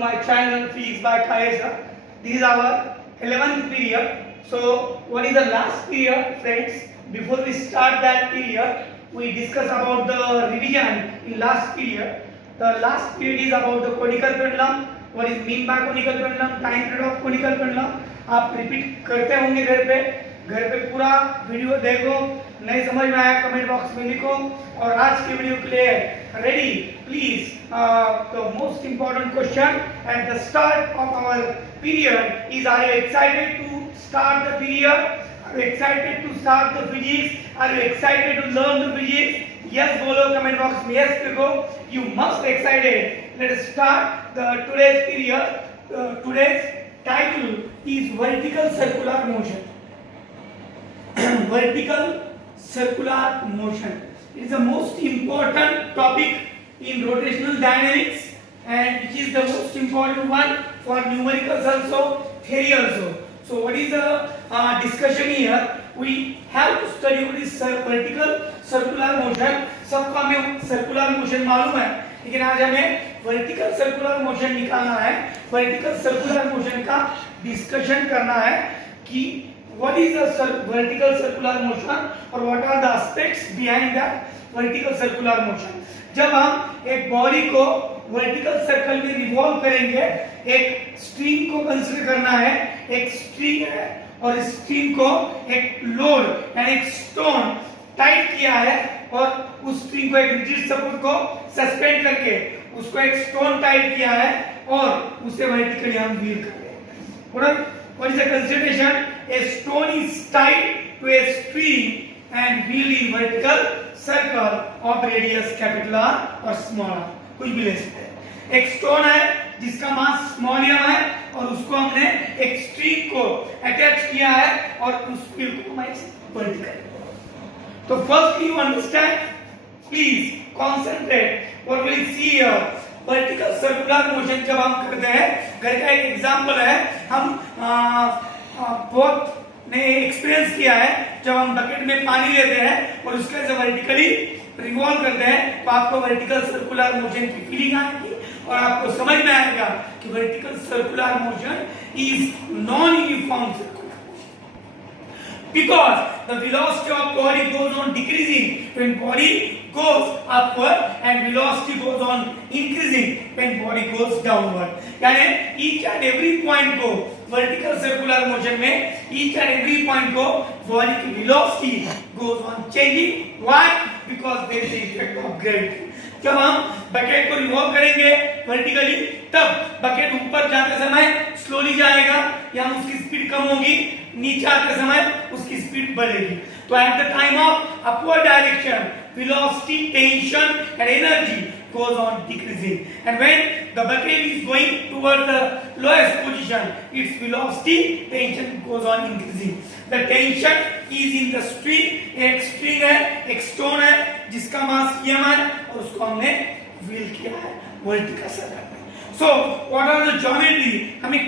my channel Physics by Kayesa. This is our 11th period. So what is the last period, friends? Before we start that period, we discuss about the revision in last period. The last period is about the conical pendulum. What is mean by conical pendulum? Time period of conical pendulum. आप repeat करते होंगे घर पे पूरा video देखो, नहीं समझ में आया कमेंट बॉक्स में लिखो। और आज की वीडियो के लिए ready please the most important question at the start of our period is are you excited to start the period? Are you excited to start the physics? Are you excited to learn the physics? Yes, बोलो comment box में yes लिखो। You must excited. Let us start the today's period. Today's title is vertical circular motion. Vertical circular motion. It is the most important topic in rotational dynamics and which is the most important one for numericals also, theory also. So what is the discussion here? We have to study what is vertical circular motion. सबको हमें circular motion मालूम है, लेकिन आज हमें vertical circular motion निकालना है। vertical circular motion का discussion करना है कि what is the vertical circular motion और what are the aspects behind that vertical circular motion. जब हम एक बॉडी को वर्टिकल सर्कल में रिवॉल्व करेंगे, एक स्ट्रिंग को कंसीडर करना है, एक स्ट्रिंग है और इस स्ट्रिंग को एक लोड यानी एक स्टोन टाइट किया है और उस स्ट्रिंग को एक रिजिड सपोर्ट को सस्पेंड करके उसको एक स्टोन टाइट किया है और उसे वर्टिकली हम व्हील कर रहे हैं। What is the consideration? A stone is tied to a string and wheeled in vertical circle of radius capital R और small r, कुछ भी ले सकते हैं। एक स्टोन है जिसका मास स्मॉल m है और उसको हमने एक स्ट्रिंग को अटैच किया है और उस व्हील को हम वर्टिकल। तो first you understand, please concentrate what will see here. Vertical circular motion जब हम करते हैं, घर का एक एग्जांपल है, हम बहुत ने एक्सपीरियंस किया है, जब हम बकेट में पानी लेते हैं और उसके से वर्टिकली रिवॉल्व करते हैं तो आपको वर्टिकल सर्कुलर मोशन की फीलिंग आएगी और आपको समझ में आएगा कि vertical circular motion is non uniform circular because the velocity of body goes on decreasing when body goes upward and velocity goes on increasing when body goes downward. यानी each and every point को vertical circular motion में each and every point को body की velocity goes on changing. Why? Because there is the effect of gravity. जब हम bucket को revolve करेंगे vertically, तब बकेट ऊपर जाते समय स्लोली जाएगा या उसकी स्पीड कम होगी, नीचे आते समय उसकी स्पीड बढ़ेगी। तो at the time of upward direction velocity, tension and energy goes on decreasing, and when the bucket is going towards the lowest position, its velocity, tension goes on increasing. The tension is in the string, एक string है, एक stone है जिसका मास m है और उसको हमने wheel किया है वर्टिकल सर्कल में। So what are the geometry? हमें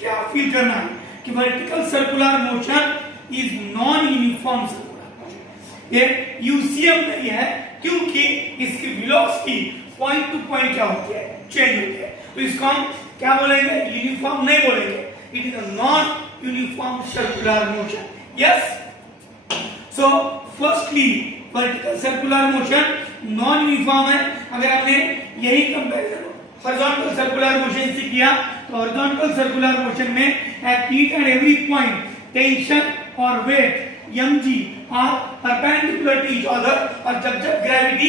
क्या फील करना है कि vertical circular motion is non uniform circular motion. ये यूसीएम नहीं है क्योंकि इसकी वेलोसिटी पॉइंट टू पॉइंट क्या होती है, चेंज होती है। तो इसको हम क्या बोलेंगे, यूनिफॉर्म नहीं बोलेंगे। It is a non uniform circular motion. Yes, so firstly vertical circular motion non uniform है। अगर हमने यही कंपैरिजन हॉरिजॉन्टल सर्कुलर मोशन से किया तो हॉरिजॉन्टल सर्कुलर मोशन में at each and every point tension और weight mg are perpendicular to each other, और जब ग्रेविटी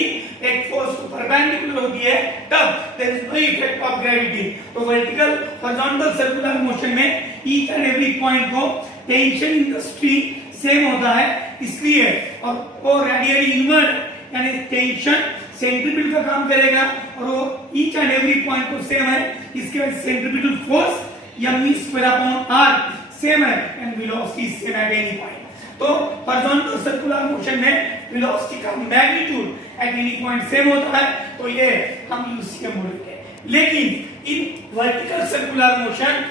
एक फोर्स को परपेंडिकुलर होती है तब there is no effect of gravity. तो वर्टिकल हॉरिजॉन्टल सर्कुलर मोशन में ईच एंड एवरी पॉइंट को tension in the string same होता है, इसलिए और वो रेडियली इनवर्ट यानी टेंशन सेंट्रीपिटल का काम करेगा और वो ईच एंड एवरी पॉइंट को सेम है, इसके वजह से centripetal force m square upon r same है and velocity same at any point. तो हॉरिजॉन्टल सर्कुलर मोशन में वेलोसिटी का magnitude eight any point same होता है, तो ये हम यूसीएम बोलेंगे। लेकिन इन वर्टिकल सर्कुलर मोशन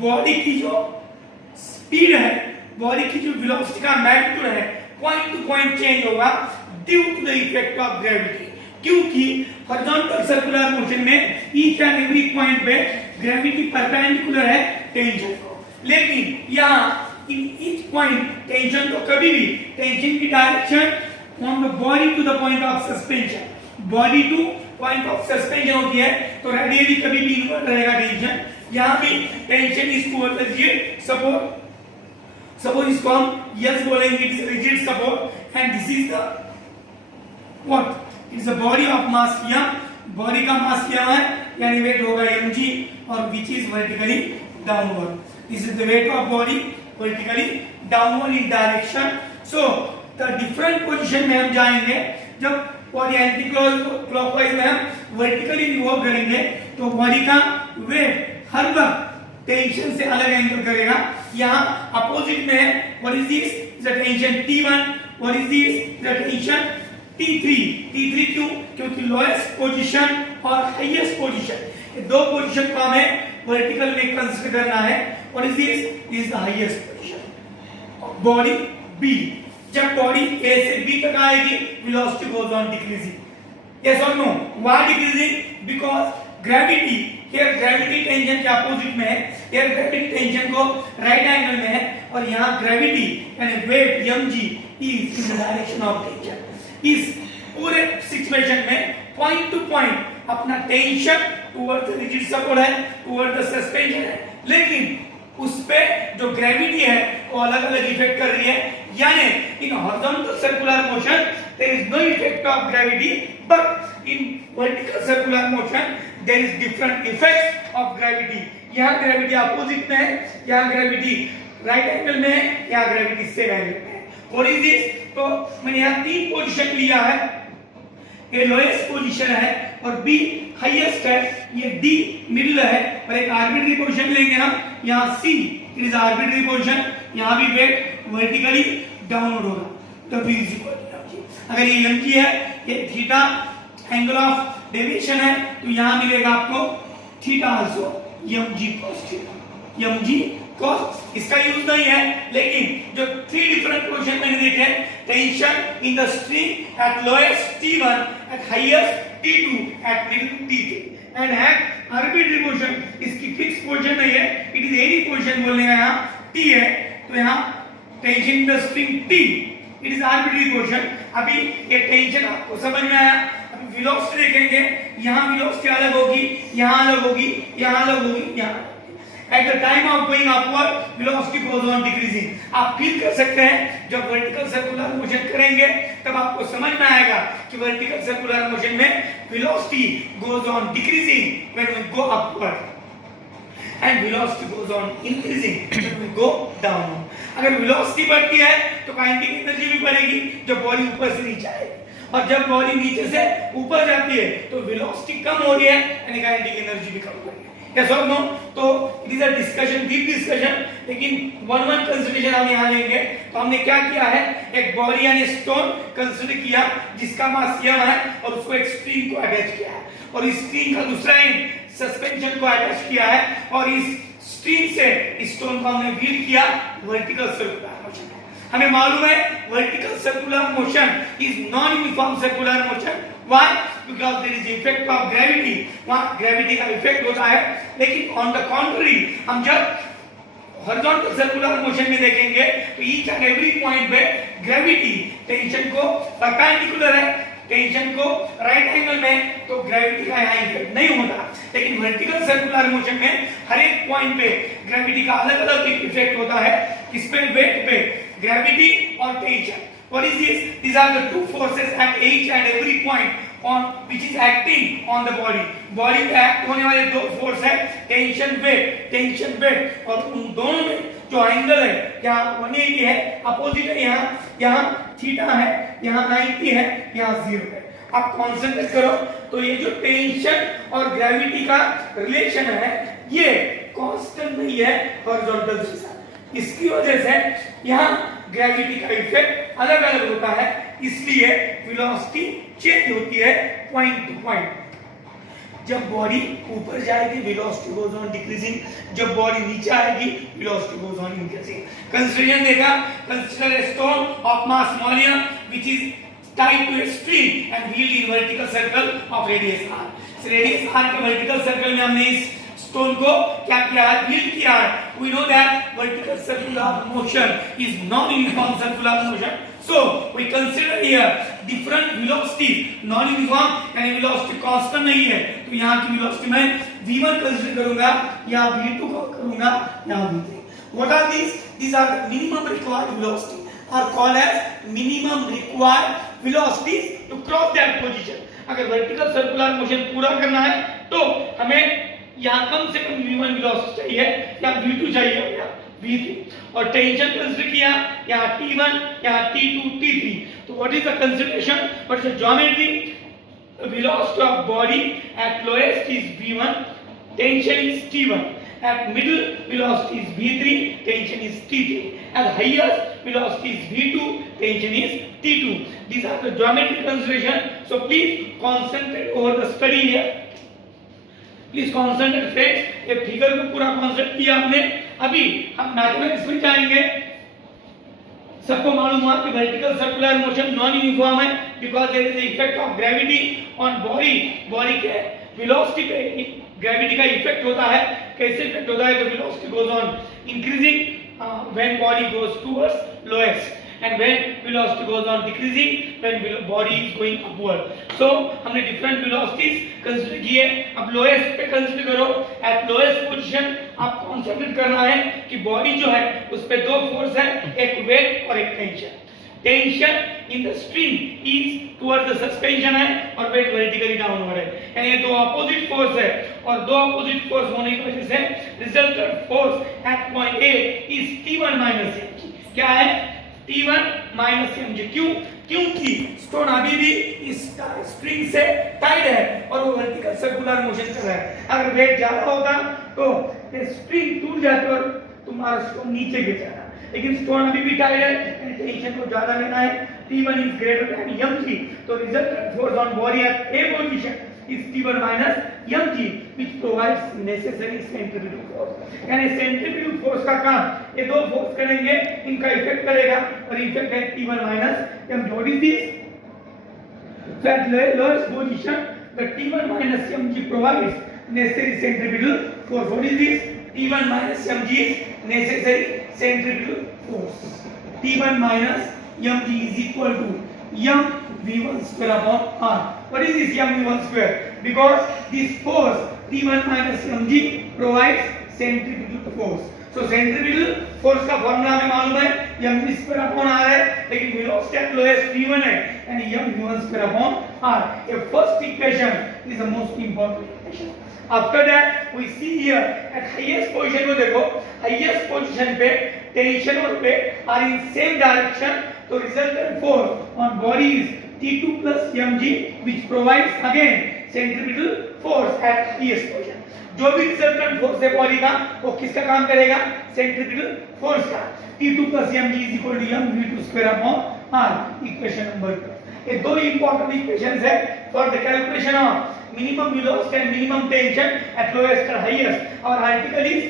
बॉडी की जो स्पीड है, बॉडी की जो वेलोसिटी का मैग्नीट्यूड है, पॉइंट टू पॉइंट चेंज होगा due to the effect of gravity. क्योंकि हॉरिजॉन्टल सर्कुलर मोशन में ईच एंड एवरी पॉइंट पे ग्रेविटी परपेंडिकुलर है टेंशन को, लेकिन यहाँ इन ईच पॉइंट टेंशन को कभी भी टेंशन की direction on the body to the point of suspension, body to point of suspension होती है, तो रेडियली कभी भी इनवर्ट रहेगा टेंशन। यहाँ भी tension is toward the rigid support, suppose इसको हम यस बोलेंगे, it is rigid support and this is the what, it is the body of mass m, body का मास क्या है यानी वेट होगा mg और which is vertically downward, this is the weight of body vertically downward in direction. So the different position में हम जाएंगे, जब बॉडी एंटी क्लॉकवाइज में हम वर्टिकली रिवॉल्व करेंगे तो बॉडी का वेट हर वक्त टेंशन से अलग एंगल करेगा। यहाँ अपोजिट में है, what is this, is the tension T1, what is this, is the tension T3, T3 क्यों, क्योंकि लोएस्ट पोजीशन और हाईएस्ट पोजीशन, ये दो पोजीशन को हमें वर्टिकल में कंसीडर करना है। What is this, this is the highest position body B। जब बॉडी A से B तक आएगी velocity goes on decreasing, yes और no, why decreasing, because gravity, here gravity tension के अपोजिट में है, हियर ग्रेविटी टेंशन को राइट एंगल में है और यहाँ ग्रेविटी यानी weight mg is in the direction of tension. इस पूरे सिचुएशन में पॉइंट टू पॉइंट अपना tension toward the rigid support है, टुवर्ड द सस्पेंशन है, लेकिन उस पे जो ग्रेविटी है वो अलग अलग इफेक्ट कर रही है। यानी in horizontal circular motion there is no effect of gravity, but in vertical circular motion there is different effects of gravity. यहाँ ग्रेविटी अपोजिट में है, यहाँ ग्रेविटी राइट एंगल में है, यहाँ ग्रेविटी सेम एंगल में है। व्हाट इज दिस, तो मैंने यहाँ तीन पोजीशन लिया है, ये लोएस्ट पोजीशन है और B हाईएस्ट है, ये D मिडिल है और एक आर्बिट्री पोजीशन लेंगे हम, यहाँ C it is arbitrary position, यहाँ भी वेट वर्टिकली डाउनवर्ड होगा, तो B is equal to mg। अगर ये mg है, ये थीटा एंगल ऑफ डेविएशन है, तो यहाँ मिलेगा आपको theta also mg cos theta, mg cos, इसका यूज नहीं है, लेकिन जो थ्री डिफरेंट पोजीशन मैंने देखे, tension in the string at lowest T1, at highest T2, at middle T3 and at arbitrary position, इसकी फिक्स पोजीशन नहीं है, इट इज एनी पोजीशन बोलने का, यहाँ T है तो यहाँ tension in the string T, it is arbitrary position. अभी ये टेंशन आपको समझ में आया, अभी वेलोसिटी देखेंगे, यहाँ वेलोसिटी अलग होगी, यहाँ अलग होगी, यहाँ अलग होगी, यहाँ at the time of going upward velocity goes on decreasing। आप फील कर सकते हैं जब वर्टिकल सर्कुलर मोशन करेंगे तब आपको समझ में आएगा कि वर्टिकल सर्कुलर मोशन में velocity goes on decreasing when we go upward and velocity goes on increasing when we go down। अगर velocity बढ़ती है तो काइनेटिक एनर्जी भी बढ़ेगी जब बॉडी ऊपर से नीचे आएगी, और जब बॉडी नीचे से ऊपर जाती है तो velocity कम हो रही है यानी काइनेटिक एनर्जी भी कम हो रही है। Yes or no? तो it is a discussion, deep discussion, लेकिन वन कंसिडरेशन हम यहाँ लेंगे। तो हमने क्या किया है, एक बॉडी यानी स्टोन कंसिडर किया जिसका मास m है और उसको एक स्ट्रिंग को अटैच किया है और इस स्ट्रिंग का दूसरा एंड सस्पेंशन को अटैच किया है और इस स्ट्रिंग से इस स्टोन को हमने व्हील किया वर्टिकल सर्कुलर मोशन। हमें मालूम है vertical circular motion is non uniform circular motion. Why? Because there is effect of gravity, वहाँ ग्रेविटी का इफेक्ट होता है, लेकिन ऑन द कॉन्ट्री हम जब हॉरिजॉन्टल सर्कुलर मोशन में देखेंगे तो ईच एंड एवरी पॉइंट पे ग्रेविटी टेंशन को परपेंडिकुलर है, टेंशन को राइट एंगल में, तो ग्रेविटी का यहाँ इफेक्ट नहीं होता। लेकिन वर्टिकल सर्कुलर मोशन में हर एक पॉइंट पे ग्रेविटी का अलग अलग इफेक्ट होता है, इस पे वेट पे ग्रेविटी और tension. What is this? These are the two forces at each and every point on which is acting on the body. Body पे एक्ट होने वाले दो फोर्स है, टेंशन वेट, और उन दोनों में जो एंगल है, यहाँ 180 है, अपोजिट है, यहाँ थीटा है, यहाँ 90 है, यहाँ 0 है। आप कॉन्सेंट्रेट करो तो ये जो टेंशन और ग्रेविटी का रिलेशन है ये कांस्टेंट नहीं है हॉरिजॉन्टल के साथ, इसकी वजह से यहाँ ग्रेविटी का इफेक्ट अलग अलग होता है, इसलिए वेलोसिटी चेंज होती है पॉइंट टू पॉइंट। जब बॉडी ऊपर जाएगी वेलोसिटी गोज ऑन डिक्रीजिंग, जब बॉडी नीचे आएगी velocity goes on increasing. Consideration देखा, consider a stone of mass volume which is tied to a string and wheeled in vertical circle of radius r। Radius r के vertical circle में हमने इस stone को क्या किया है, व्हील किया है। We know that vertical circular motion is non uniform circular motion, so we consider here different velocity. Non uniform यानी वेलोसिटी कांस्टेंट नहीं है, तो यहाँ की वेलोसिटी मैं v1 कंसीडर करूंगा या v2 करूंगा या v3। What are these? These are the minimum required velocity, are called as minimum required velocities to cross that position. अगर वर्टिकल सर्कुलर मोशन पूरा करना है तो हमें यहाँ कम से कम v1 वेलोसिटी चाहिए या v2 चाहिए या v3, और टेंशन कंसीडर किया यहाँ t1 यहाँ t2 t3। तो what is the consideration, what is the geometry? Velocity of body at lowest is v1, tension is t1. At middle, velocity is v3, tension is t3. At highest, velocity is v2, tension is t2. These are the geometric consideration. So please concentrate over the study here. Please concentrate friends. ये figure को पूरा concept किया हमने। अभी हम mathematics में जाएंगे। सबको मालूम हुआ कि vertical circular motion non uniform है because there is effect of gravity on body. Body के वेलोसिटी पे ग्रेविटी का इफेक्ट होता है। कैसे इफेक्ट होता है? तो velocity goes on increasing when body goes towards lowest and when velocity goes on decreasing when body is going upward. So हमने different velocities consider किए। अब lowest पे consider करो। at lowest position आप concentrate करना है कि body जो है उस पे दो force है, एक weight और एक tension। Tension in the string is towards the suspension है और weight vertically downward है, यानी ये दो opposite force है और दो opposite force होने की वजह से resultant force at point A is T1 minus mg। क्या है? T1 minus mg। क्योंकि स्टोन अभी भी इस स्ट्रिंग से टाइड है और वो वर्टिकल सर्कुलर मोशन कर रहा है। अगर वेट ज्यादा होता तो ये स्ट्रिंग टूट जाती और तुम्हारा स्टोन नीचे गिर जाता, लेकिन स्टोन अभी भी टाइड है, टेंशन को ज्यादा लेना है। T1 is greater than mg, तो resultant force on body at A position is T1 minus mg, which provides necessary centrifugal force। यानी centrifugal force का काम ये दो फोर्स करेंगे, इनका इफेक्ट करेगा और इफेक्ट है T1 minus mg। What is this? So at lowest position, the T1 minus mg provides necessary centrifugal force. What is this? T1 minus mg is necessary centrifugal force. T1 minus mg is equal to m v1 square upon r. What is this m v1 square? Because this force T1 minus mg provides centrifugal force. So centrifugal force का formula हमें मालूम है, m v square upon r है, लेकिन velocity at lowest v1 है यानी m v1 square upon r. A first equation is the most important equation. After that we see here at highest position को देखो, highest position पे tension और weight are in same direction, तो resultant force on body is T2 plus mg, which provides again centrifugal force at highest position। जो भी resultant force है body का वो किसका काम करेगा? centrifugal force का। T2 plus mg is equal to m v2 square upon r, equation number 2। ये दो important equations है for the calculation of minimum velocity and minimum tension at lowest and highest। और article is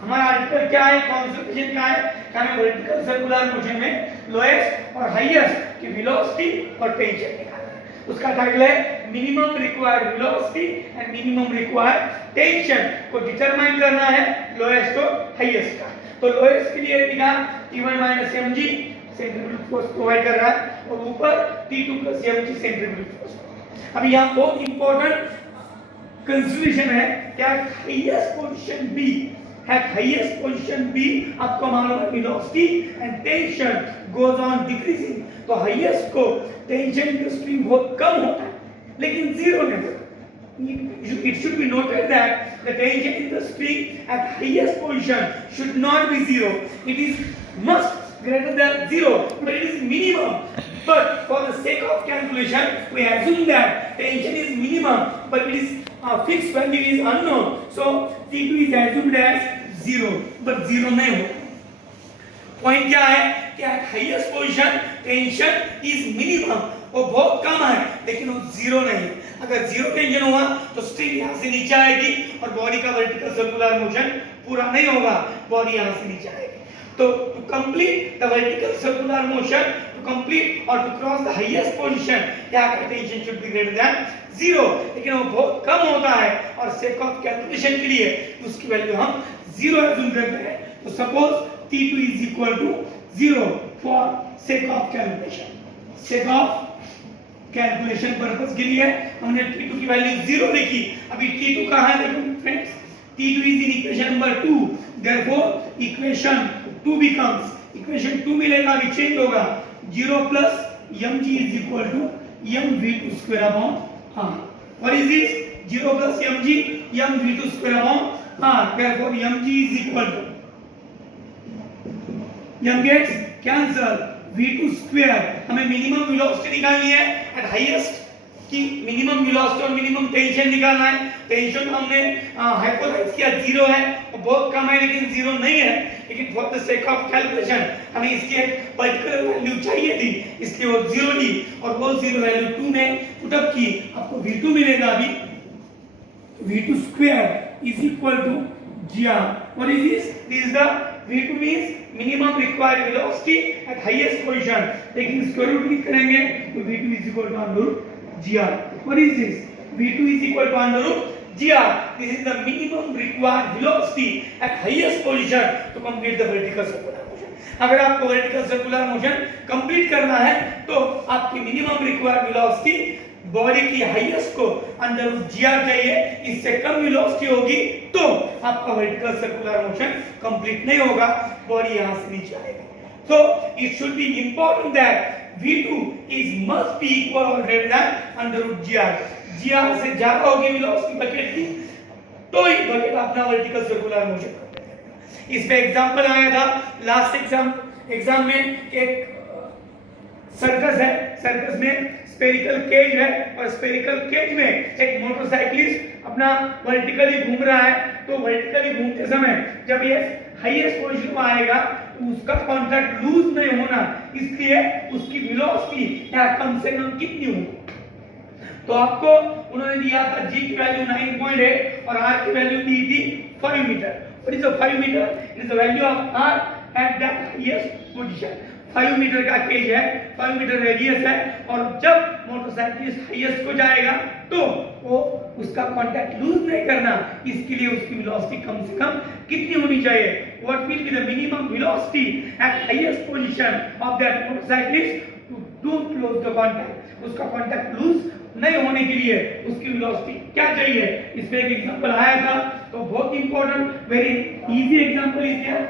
हमारा article क्या है? Conception क्या है? क्या हमें वर्टिकल सर्कुलर मोशन में लोएस्ट और हाईएस्ट की वेलोसिटी और टेंशन निकालना है। उसका टाइटल है minimum required velocity and minimum required tension को डिटरमाइन करना है लोएस्ट और हाईएस्ट का। तो लोएस्ट के लिए लिखा T1 minus mg centrifugal force provide कर रहा है और ऊपर T2 plus mg centrifugal force. अब यहाँ बहुत इंपॉर्टेंट कंसीडरेशन है क्या? Highest position B, at highest position B आपको मालूम है velocity and tension goes on decreasing, तो highest को tension in the string बहुत कम होता है लेकिन zero नहीं होता। It should be noted that the tension in the string at highest position should not be zero. It is must greater than zero, but it is minimum. But for the sake of calculation, we assume that tension is minimum, but it is fixed value is unknown. So T2 is assumed as 0, but 0 नहीं हो। Point क्या है कि at highest position tension is minimum, वो बहुत कम है लेकिन वो 0 नहीं। अगर 0 टेंशन होगा तो स्ट्रिंग यहाँ से नीचे आएगी और बॉडी का वर्टिकल सर्कुलर मोशन पूरा नहीं होगा, बॉडी यहाँ से नीचे आएगी। तो to complete the vertical circular motion, to complete or to cross the highest position यहाँ का tension should be greater than 0, लेकिन वो बहुत कम होता है और sake of calculation के लिए उसकी वैल्यू हम 0 assume करते हैं। तो suppose T2 is equal to 0 for sake of calculation purpose के लिए हमने T2 की वैल्यू 0 लिखी। अभी T2 कहाँ है देखो friends, T2 is in equation number 2, therefore equation 2 becomes, equation 2 मिलेगा अभी चेंज होगा 0 plus mg is equal to mv2 square upon r. What is this? 0 plus mg, mv2 square upon r. Therefore mg is equal to, m gets cancel, v2 square, हमें minimum velocity निकालनी है eight highest की, minimum velocity और minimum tension निकालना है। Tension हमने hypothesised किया 0 है और बहुत कम है लेकिन 0 नहीं है, लेकिन for the sake of calculation हमें इसकी एक पर्टिकुलर वैल्यू चाहिए थी, इसलिए वो 0 ली और वो 0 वैल्यू 2 में पुट अप की, आपको v2 मिलेगा अभी v2 square is equal to gr. What is this? This is the v2 means minimum required velocity at highest position, लेकिन स्क्वायर रूट करेंगे तो v2 is equal to under root gr. What is this? v2 is equal to under root gr. This is the minimum required velocity at highest position to complete the vertical circular motion. अगर आपको vertical circular motion complete करना है तो आपकी minimum required velocity body की highest को under root gr चाहिए, इससे कम वेलोसिटी होगी तो आपका वर्टिकल सर्कुलर मोशन कंप्लीट नहीं होगा, बॉडी यहां से नीचे आएगी। So it should be important that v2 is must be equal और greater than under root gr से ज्यादा होगी वेलोसिटी बकेट की तो ही बकेट अपना वर्टिकल सर्कुलर मोशन करेगा। इस पे एग्जांपल आया था लास्ट एग्जाम में, एक सर्कस है, सर्कस में स्फेरिकल केज है और स्फेरिकल केज में एक मोटरसाइकिलिस्ट अपना वर्टिकली घूम रहा है, तो वर्टिकली घूमते समय जब ये हाईएस्ट पोजीशन में आएगा तो उसका कांटेक्ट लूज नहीं होना, इसलिए उसकी वेलोसिटी कम से कम कितनी होगी, तो आपको उन्होंने दिया था g की वैल्यू 9.8 और r की वैल्यू दी थी 5 metre. What is the 5 metre? It is the value of r at that highest position. 5 metre का केज है, 5 मीटर रेडियस है और जब मोटरसाइकिलिस्ट हाईएस्ट को जाएगा तो वो उसका कांटेक्ट लूज नहीं करना, इसके लिए उसकी वेलोसिटी कम से कम कितनी होनी चाहिए? What will be the minimum velocity at highest position of that motorcyclist to don't close the contact, उसका कांटेक्ट लूज नहीं होने के लिए उसकी वेलोसिटी क्या चाहिए? इसमें एक एग्जांपल आया था, तो बहुत important very easy example is here.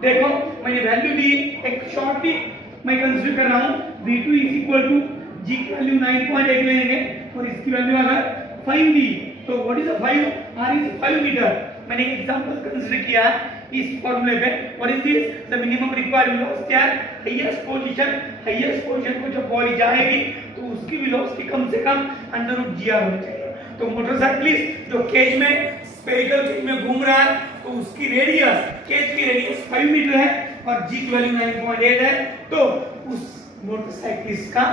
देखो मैंने वैल्यू दी, एक शॉर्टली मैं कंसीडर कर रहा हूं v2 is equal to g की वैल्यू 9.8 लेंगे और इसकी वैल्यू अगर 5 दी तो what is the 5? r is 5 metre. मैंने एक एग्जांपल कंसीडर किया इस फार्मूले पे। What is this? The minimum required velocity at highest position को जब बॉडी जाएगी तो उसकी वेलोसिटी कम से कम अंडर रूट gr होनी चाहिए। तो मोटरसाइकिलिस्ट जो केज में स्फेरिकल केज में घूम रहा है तो उसकी रेडियस, केज की रेडियस 5 मीटर है और g की वैल्यू 9.8 है, तो उस मोटरसाइकिलिस्ट का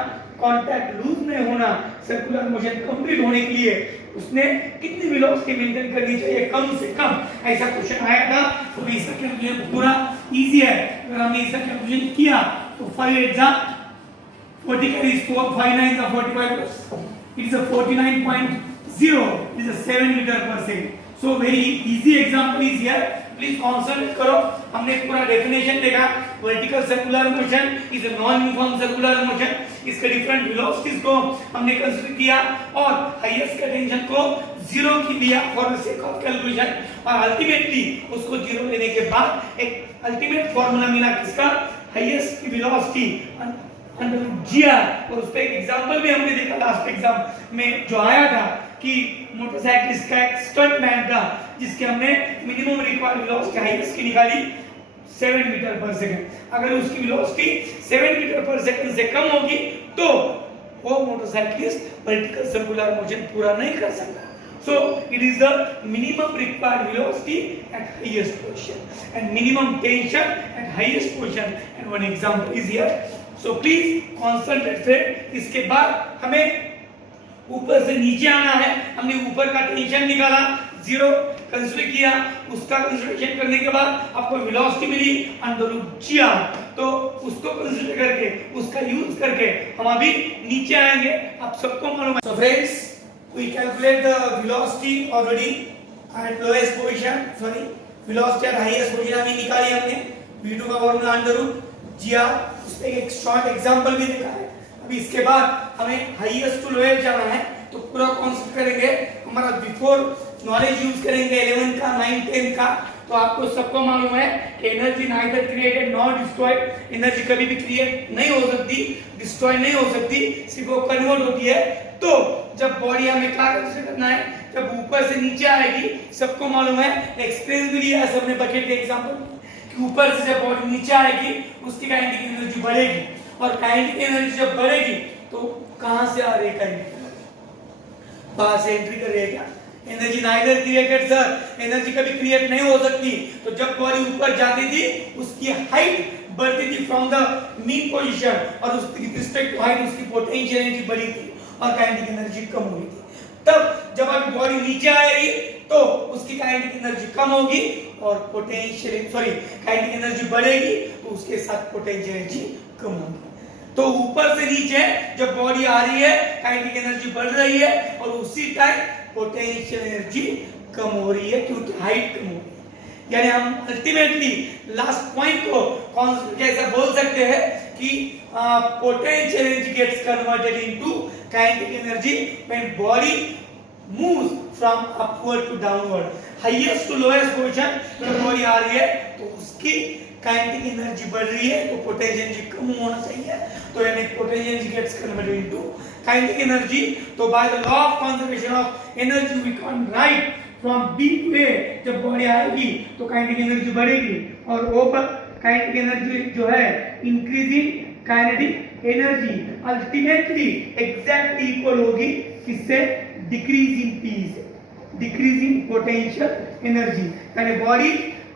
कांटेक्ट लूज नहीं होना, सर्कुलर मोशन कंप्लीट होने के लिए उसने कितनी वेलोसिटी मेंटेन करनी चाहिए कम से कम? ऐसा क्वेश्चन आया था, तो इसका कैलकुलेशन पूरा इजी है। अगर हमने इसका कैलकुलेशन किया तो 5 exam 40 is 4, 5 9 is 45, it is a 49.0, it is a 7 meter per second. So very easy example is here, please concentrate करो। हमने पूरा डेफिनेशन देखा, vertical circular motion is a non uniform circular motion, इसके different velocities को हमने consider किया और highest का टेंशन को 0 की लिया for the sake of calculation और अल्टीमेटली उसको 0 लेने के बाद एक अल्टीमेट फार्मूला मिला किसका? हाईएस्ट की वेलोसिटी अंडर gr। और उस पे एक एग्जांपल भी हमने देखा लास्ट एग्जाम में जो आया था कि मोटरसाइकिलिस्ट का एक स्टंट मैन था जिसके हमने मिनिमम रिक्वायर्ड वेलोसिटी हाईएस्ट की निकाली 7 मीटर पर सेकंड। अगर उसकी वेलोसिटी 7 मीटर पर सेकंड से कम होगी तो वो मोटरसाइकिलिस्ट वर्टिकल सर्कुलर मोशन पूरा नहीं कर सकता। So it is the minimum required velocity at highest position and minimum tension at highest position, and one example is here. So please concentrate friend। इसके बाद हमें ऊपर से नीचे आना है। हमने ऊपर का टेंशन निकाला 0, कंसीडर किया, उसका कंसीडरेशन करने के बाद आपको वेलोसिटी मिली अंडर रूट जी आर, तो उसको कंसीडर करके उसका यूज करके हम अभी नीचे आएंगे, आप सबको मालूम है। So friends, we calculate the velocity already at lowest position, sorry velocity at highest position अभी निकाली हमने, v2 का formula under root g r, उसमें एक शॉर्ट एग्जांपल भी देखा है। अभी इसके बाद हमें हाईएस्ट टू लोएस्ट जाना है, तो पूरा कॉन्सेप्ट करेंगे, हमारा बिफोर नॉलेज यूज करेंगे 11 का 9 10 का। तो आपको सबको मालूम है कि energy neither created not destroyed, energy कभी भी क्रिएट नहीं हो सकती, डिस्ट्रॉय नहीं हो सकती, सिर्फ वो कन्वर्ट होती है। तो जब बॉडी हमें क्या करना है, जब ऊपर से नीचे आएगी, सबको मालूम है, एक्सपीरियंस भी लिया है सबने बकेट के एग्जांपल कि ऊपर से जब बॉडी नीचे आएगी उसकी काइनेटिक एनर्जी बढ़ेगी, और काइनेटिक एनर्जी जब बढ़ेगी तो कहां से आ रही है काइनेटिक एनर्जी, बाहर से एंट्री कर रही है क्या? Energy neither created sir, energy कभी क्रिएट नहीं हो सकती। तो जब बॉडी ऊपर जाती थी उसकी हाइट बढ़ती थी फ्रॉम द मीन पोजीशन, और उसकी रिस्पेक्ट टू हाइट उसकी पोटेंशियल एनर्जी बढ़ी थी और काइनेटिक एनर्जी कम हुई थी। तब जब अभी बॉडी नीचे आएगी तो उसकी काइनेटिक एनर्जी कम होगी और पोटेंशियल काइनेटिक एनर्जी बढ़ेगी, तो उसके साथ पोटेंशियल एनर्जी कम होगी। तो ऊपर से नीचे जब बॉडी आ रही है काइनेटिक एनर्जी बढ़ रही है, और उसी टाइम पोटेंशियल एनर्जी कम हो रही है क्योंकि हाइट कम हो रही है। यानी हम अल्टीमेटली लास्ट पॉइंट को कैसे बोल सकते हैं कि potential energy gets converted into kinetic energy when body moves from upward to downward, highest to lowest position जब बॉडी आ रही है तो उसकी काइनेटिक एनर्जी बढ़ रही है, तो पोटेंशियल एनर्जी कम होना चाहिए, तो यानी potential energy gets converted into kinetic energy. तो by the law of conservation of energy we can write from B to A, जब बॉडी आएगी तो काइनेटिक एनर्जी बढ़ेगी, और ओ पर काइनेटिक एनर्जी जो है increasing kinetic energy ultimately exactly equal होगी किससे? डिक्रीजिंग पी से, डिक्रीजिंग पोटेंशियल एनर्जी। यानी बॉडी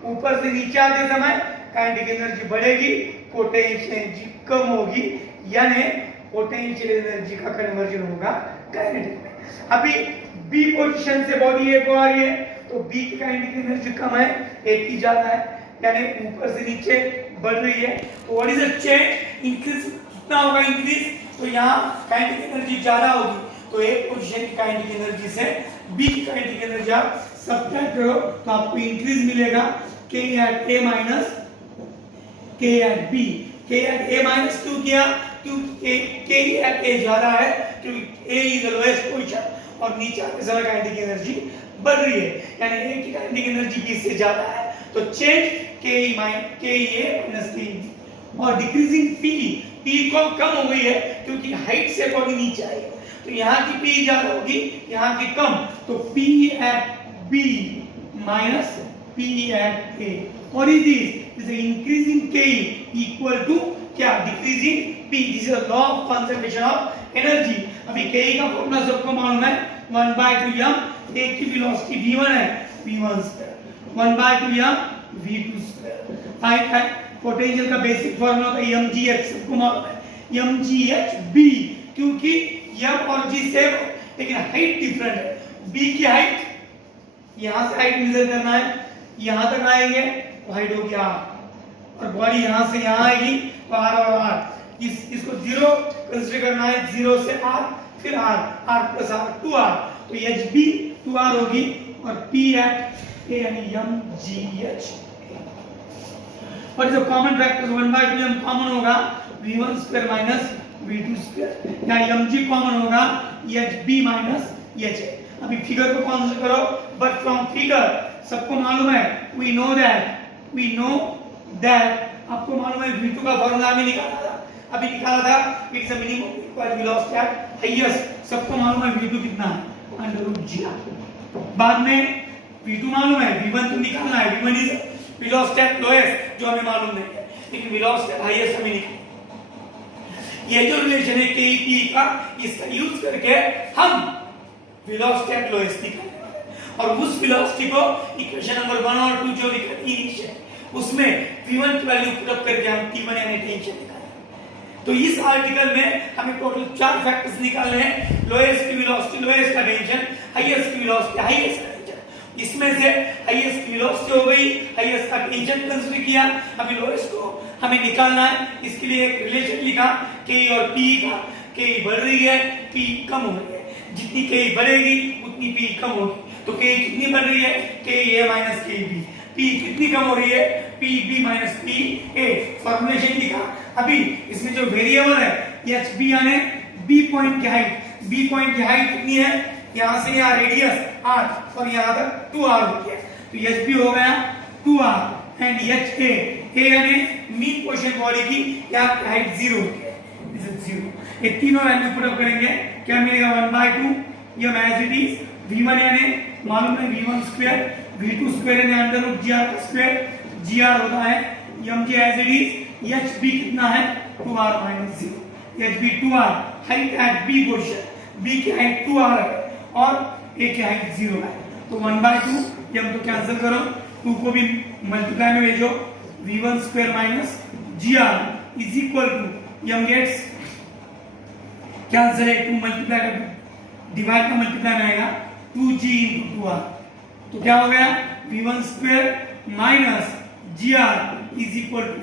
ऊपर से नीचे आते समय काइनेटिक एनर्जी बढ़ेगी, पोटेंशियल एनर्जी कम होगी, यानी पोटेंशियल एनर्जी का कन्वर्जन होगा काइनेटिक में। अभी बी पोजीशन से बॉडी ए को आ रही है, तो बी की काइनेटिक एनर्जी कम है, ए की ज्यादा है, यानी ऊपर से नीचे बढ़ रही है। तो what is the change? Increase कितना होगा? इंक्रीज, तो यहाँ काइनेटिक एनर्जी ज्यादा होगी, तो ए पोजीशन की काइनेटिक एनर्जी से बी की काइनेटिक एनर्जी आप सब्ट्रैक्ट करो तो आपको इंक्रीज मिलेगा के एट ए माइनस के एट बी। के एट ए माइनस क्यों किया? क्योंकि के एट ए ज्यादा है, क्योंकि ए इज द लोएस्ट पोजीशन और नीचे आते समय काइनेटिक एनर्जी बढ़ रही है, यानी ए की काइनेटिक एनर्जी बी से ज्यादा है, तो चेंज के ए माइनस के, और डिक्रीजिंग पी, पी को कम हो गई है क्योंकि हाइट से बॉडी नीचे आई है, तो यहाँ की पी ज्यादा होगी, यहाँ की कम, तो P at B minus P at A. What is this? This is increasing K equal to क्या? Decreasing P. This is a law of conservation of energy. अभी K का फॉर्मूला सबको मालूम है, 1/2m, A की वेलोसिटी v1 है, v1 square, 1/2m v2 square. Find potential का basic formula का mgh सबको मालूम है, mgh b, क्योंकि m और g सेम है लेकिन हाइट डिफरेंट है। b की हाइट, यहां से हाइट मेजर करना है, यहां तक आएंगे तो हाइट होगी r, और बॉडी यहां से यहां आएगी तो r और r, इसको 0 कंसीडर करना है, 0 से r फिर r प्लस r 2r, तो hb 2r होगी, और p एट a यानी mgh। और जो कॉमन फैक्टर्स 1/2m कॉमन होगा, v1 square minus v2 square, या mg कॉमन होगा, hb माइनस ha। अभी फिगर को कंसीडर करो, बट फ्रॉम फिगर सबको मालूम है, we know that आपको मालूम है v2 का फॉर्मूला भी निकाला था, अभी निकाला था, it's a minimum required velocity at highest. सबको मालूम है v2 कितना है, अंडर रूट जी। बाद में v2 मालूम है, v1 तो निकालना है, v1 is velocity at lowest जो हमें मालूम नहीं है, लेकिन वेलोसिटी एट हाईएस्ट हमें निकालना। ये जो रिलेशन है के पी का, इसका यूज करके हम वेलोसिटी एट लोएस्ट निकालेंगे, और उस वेलोसिटी को इक्वेशन नंबर 1 और 2 जो लिखी है उसमें v1 की वैल्यू पुट अप करके हम t1 यानी टेंशन निकालेंगे। तो इस आर्टिकल में हमें टोटल 4 फैक्टर्स निकालने हैं, लोएस्ट की वेलोसिटी, लोएस्ट का टेंशन, हाईएस्ट की वेलोसिटी, हाईएस्ट का टेंशन। इसमें से हाईएस्ट वेलोसिटी हो गई, हाईएस्ट का टेंशन कंसीडर किया, अभी लोएस्ट को हमें निकालना है। इसके लिए एक रिलेशन लिखा के और पी का, के बढ़ रही है, पी कम हो रही है, जितनी के बढ़ेगी उतनी पी कम होगी। तो के कितनी बढ़ रही है, K A minus K B, P कितनी कम हो रही है, P B minus P A. Formulation लिखा। अभी इसमें जो वेरिएबल है एच बी यानी बी पॉइंट की हाइट, बी पॉइंट की हाइट कितनी है, यहाँ से यहाँ रेडियस r और यहाँ तक 2r होती है, तो एच बी हो गया 2r एंड एच ए यानी मीन पोजीशन बॉडी की, यहाँ की हाइट 0 होती है, दिस इज 0। ये तीनों वैल्यू पुट अप करेंगे, क्या मिलेगा 1/2, ये एज इट इज v1 यानी मालूम है v1 स्क्वायर, v2 स्क्वायर यानी under root gr square, gr होता है mg as it is, hb कितना है 2r माइनस 0, hb 2r, height at b position, b की हाइट 2r है और a की हाइट 0 है, तो 1/2 ये हम तो कैंसिल करो, 2 को भी मल्टीप्लाई में भेजो, v1 square minus gr is equal to m gets cancel है, 2 मल्टीप्लाई कर डिवाइड का मल्टीप्लाई में आएगा 2g into 2r, तो क्या हो गया v1 square minus gr is equal to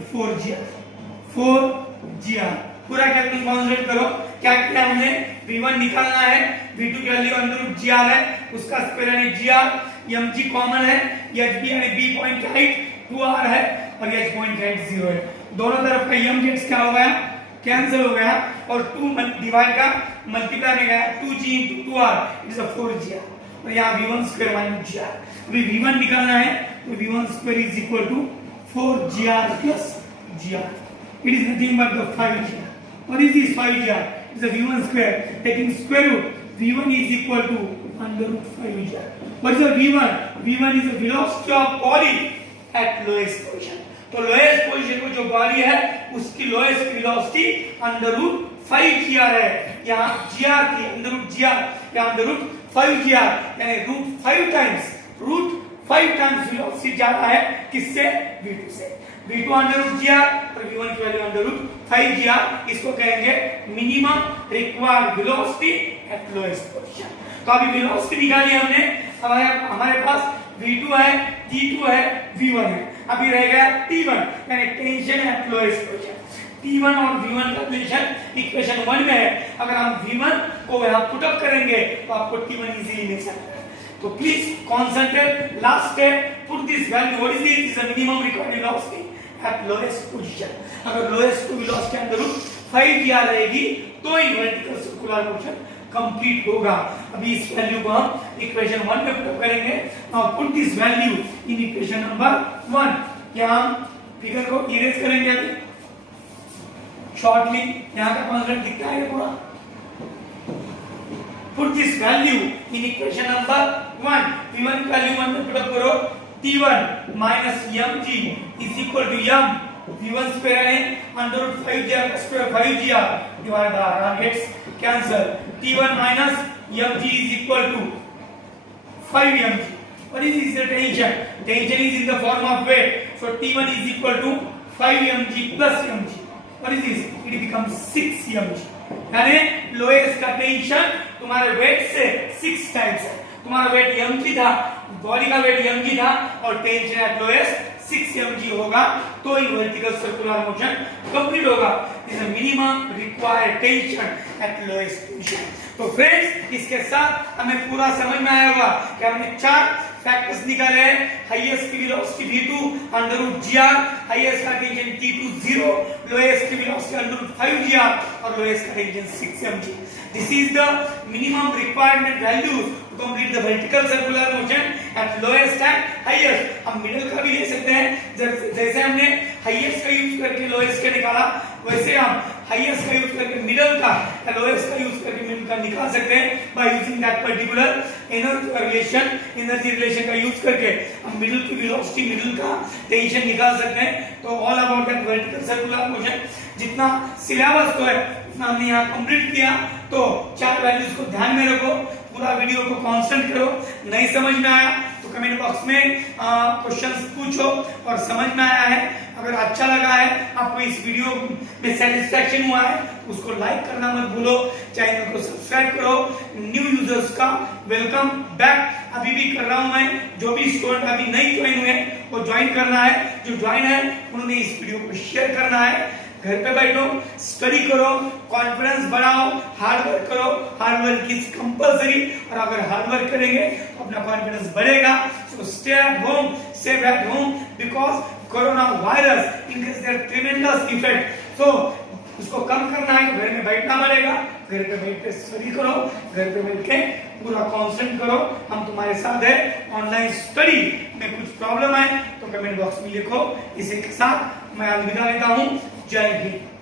4gr। पूरा कैलकुलेशन कॉन्सेंट्रेट करो, क्या किया हमने, v1 निकालना है, v2 की वैल्यू अंडर रूट gr है, उसका स्क्वायर यानी gr, mg कॉमन है, hb यानी b पॉइंट की हाइट 2r है और h पॉइंट की हाइट 0 है, दोनों तरफ का m गेट्स क्या हो गया, कैंसिल हो गया और 2 डिवाइड का मल्टीप्लाई में गया 2g into 2r it is 4gr और यहाँ v1 स्क्वायर माइनस gr। अभी v1 निकालना है तो v1 square is equal to 4gr plus gr, it is nothing but the 5gr। What is this 5gr? It is a v1 square taking square root, v1 is equal to under root 5gr। What is a v1? v1 is the velocity of body at lowest position, तो lowest position को जो body है उसकी lowest velocity under root 5gr है, यहाँ gr थी under root gr, यहाँ under root 5gr यानी रूट 5 टाइम्स वेलोसिटी ज्यादा है किससे, v2 से, v2 अंडर रूट gr और v1 की वैल्यू अंडर रूट 5gr, इसको कहेंगे minimum required velocity at lowest position. तो अभी वेलोसिटी निकाली हमने, हमारे पास v2 है, t2 है, v1 है, अभी रह गया t1 यानी tension eight lowest position. t1 और v1 का रिलेशन इक्वेशन 1 में है, अगर हम v1 को यहाँ पुट अप करेंगे तो आपको t1 इजीली मिल सकता है। तो please concentrate, last step, put this value, what is this, is the minimum required velocity at lowest position. अगर lowest velocity under root 5gr रहेगी तो ही वर्टिकल सर्कुलर मोशन कंप्लीट होगा। अभी इस वैल्यू को हम इक्वेशन 1 में पुट करेंगे। Now put this value in equation number 1। यहां फिगर को इरेज करेंगे अभी शॉर्टली, यहां का कॉन्सेप्ट दिखता है पूरा। Put this value in equation number 1, v1 value 1 में पुट करो, t1 minus mg is equal to m v1 square है under root 5gr square 5gr divide by r gets cancel, t1 minus mg is equal to 5 mg। What is this tension? Tension is in the form of weight, so t1 is equal to 5 mg plus mg। What is this? It becomes 6 mg। यानी lowest का tension तुम्हारे wait से 6 times है, तुम्हारा wait mg था, body का wait mg था और टेंशन एट लोएस्ट 6 mg होगा तो ही वर्टिकल सर्कुलर मोशन कंप्लीट होगा। This is minimum required tension eight lowest position. तो फ्रेंड्स इसके साथ हमें पूरा समझ में आया होगा कि हमने 4 फैक्टर्स निकाले हैं, हाईएस्ट की velocity v2 under root gr, highest का टेंशन t2 0, लोएस्ट की वेलोसिटी अंडर रूट 5gr और लोएस्ट का tension 6 mg। This is the minimum requirement values to complete the vertical circular motion at lowest and highest। हम middle का भी ले सकते हैं, जैसे हमने हाईएस्ट का यूज करके लोएस्ट का निकाला, वैसे हम हाईएस्ट का यूज करके मिडिल का या लोएस्ट का यूज करके मिडिल का निकाल सकते हैं by using that particular energy relation का यूज करके हम मिडिल की वेलोसिटी, मिडिल का टेंशन निकाल सकते हैं। तो all about that vertical circular motion, जितना सिलेबस तो है उतना हमने यहाँ कंप्लीट किया। तो 4 वैल्यूज को ध्यान में रखो, पूरा वीडियो को कांस्टेंट करो, नहीं समझ में आया तो कमेंट बॉक्स में क्वेश्चंस पूछो और समझ में आया है, अगर अच्छा लगा है, आपको इस वीडियो में सेटिस्फैक्शन हुआ है तो उसको लाइक करना मत भूलो, चैनल को सब्सक्राइब करो। न्यू यूजर्स का वेलकम बैक अभी भी कर रहा हूं मैं, जो भी स्टूडेंट अभी नहीं ज्वाइन हुए वो ज्वाइन करना है, जो ज्वाइन है उन्होंने इस वीडियो को शेयर करना है। घर पे बैठो, स्टडी करो, कॉन्फिडेंस बढ़ाओ, हार्ड वर्क करो, हार्ड वर्क इज कंपल्सरी, और अगर हार्ड वर्क करेंगे तो अपना कॉन्फिडेंस बढ़ेगा। So stay at home, save at home, because corona virus increase their tremendous effect. So उसको कम करना है तो घर में बैठना पड़ेगा, घर पे बैठ के स्टडी करो, घर पे बैठ के पूरा कॉन्सेंट्रेट करो, हम तुम्हारे साथ है। ऑनलाइन स्टडी में कुछ प्रॉब्लम है तो कमेंट बॉक्स में लिखो। इसी के साथ मैं अलविदा लेता हूँ। जय हिंद।